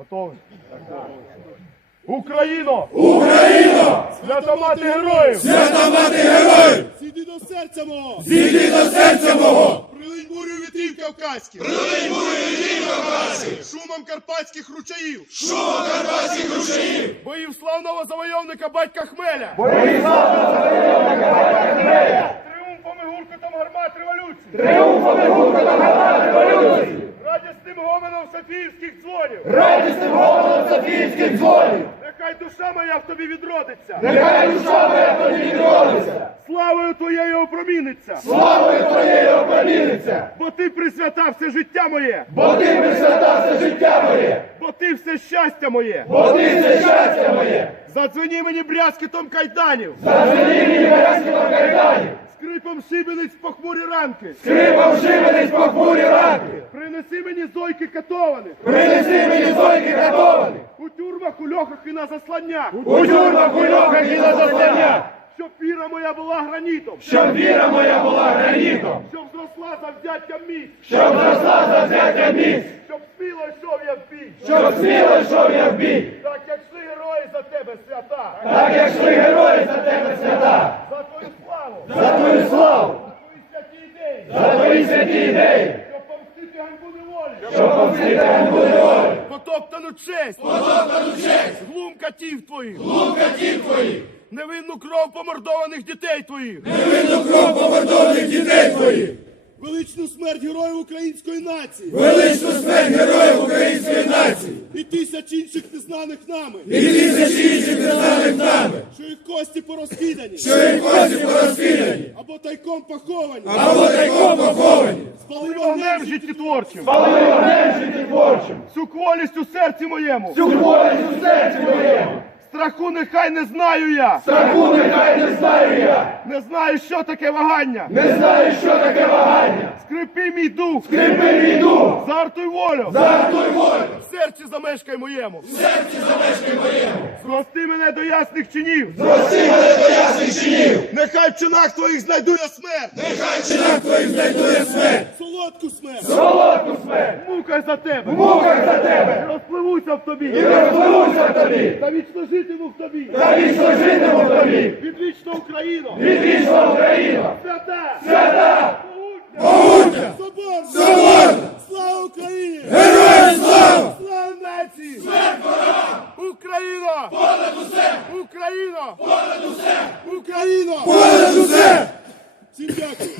Готовий? Україно! Україно! Свята мати героїв! Свята мати героїв! Зійди до серця мого! Зійди до серця мого! Прилинь бурю вітрів кавказьких! Прилинь бурю вітрів кавказьких! Шумом карпатських ручаїв! Шумом карпатських ручаїв! Боїв славного завойовника батька Хмеля! Боїв славного завойовника батька Хмеля! Тріумфом гуркотом гармат революції! Тріумфом гуркотом гармат революції! Радісним гомоном Софіївських Радісним голосом Софійських дзвонів! Нехай душа моя в тобі відродиться! Нехай душа моя в тобі відродиться! Славою твоєю опроміниться! Славою твоєю опроміниться! Бо ти присвятав все життя моє! Бо ти присвятав все життя моє! Бо ти все щастя моє! Бо ти все щастя моє! Задзвені мені брязкітом кайданів! Задзвені мені березкітом кайданів! Скрипом шибениць похмурі ранки! Скрипом живенець похмурі ранки! Принеси мені зойки катованих! Принеси мені зойки катованих! У тюрмах, у льохах і на заслання! У тюрмах, у льохах і на заслання! Щоб віра моя була гранітом! Щоб віра моя була гранітом! Щоб зросла завзяття міць! Щоб зросла завзяття міць! Щоб сміло йшов я в бій! Щоб сміло йшов я в бій! Так як йшли герої за тебе, свята! Так як йшли герої за тебе свята! Святі ідеї! Щоб помстити ганьбу неволі! Потоптану честь! Потоптану честь! Глум катів твоїх! Глум катів твоїх! Невинну кров помордованих дітей твоїх! Невинну кров помордованих дітей твоїх! Величну смерть героїв української нації! Величну смерть героїв української нації! І тисяч інших незнаних нами! І тисячі інших незнаних нами! Що їх кості порозкидані! Що їх кості порозкидані! Тайком поховані! Або тайком поховані! Спали вогнем життєтворчим! Пали вогнем життєтворчим! Всю кволість у серці моєму! Цю болість у серці моєму! Страху нехай не знаю я! Страху нехай не знаю я! Не знаю, що таке вагання! Не знаю, що таке вагання! Скрипи мій дух! Скрипи мій дух! Зартуй волю! Зартуй волю! В серці замешкай моєму! В серці замешкай моєму! Зрости мене до ясних чинів! Прости мене до ясних чинів! Нехай в чинах твоїх знайду я смерть! Нехай в чинах твоїх знайдує смерть! Солодку смерть! Солодку смерть! Мука за тебе! В муках за тебе! Розпливуся в тобі! І розпливуся в тобі! Та вічно житиму в тобі! Та вічно житиму в тобі! Відвічна Україна! Відвічна Україна! Україна! Понад усе! Всім дякую!